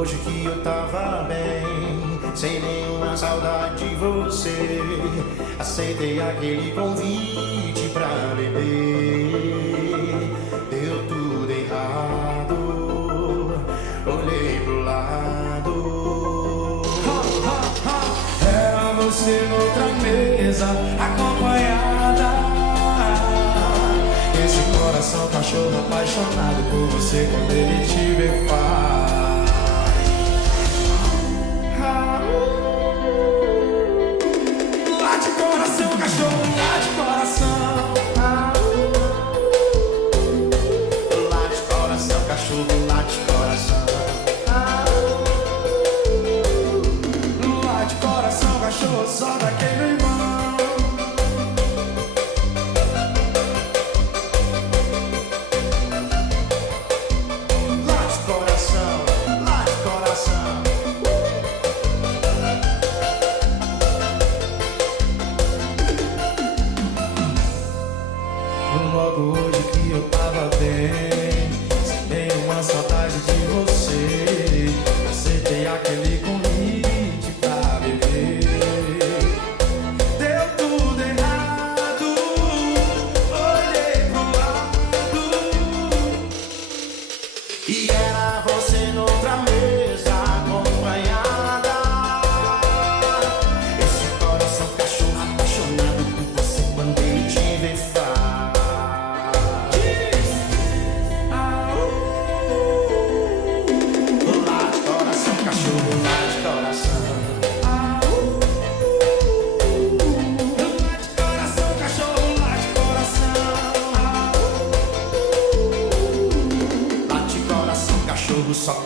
hoje que eu tava bem, sem nenhuma saudade de você. Aceitei aquele convite pra beber. Deu tudo errado, olhei pro lado. Era você noutra mesa, acompanhada. Esse coração cachorro apaixonado por você quando ele te vê faz. Late coração, cachorro, late coração. Late coração, cachorro, late coração. Late coração, cachorro, só daquele irmão. Logo hoje que eu tava bem, sem nenhuma saudade de você. Aceitei aquele convite pra beber. Deu tudo errado, olhei pro lado e era você noutra mesa, acompanhada. Esse coração cachorro apaixonado por você quando ele te vê faz. Só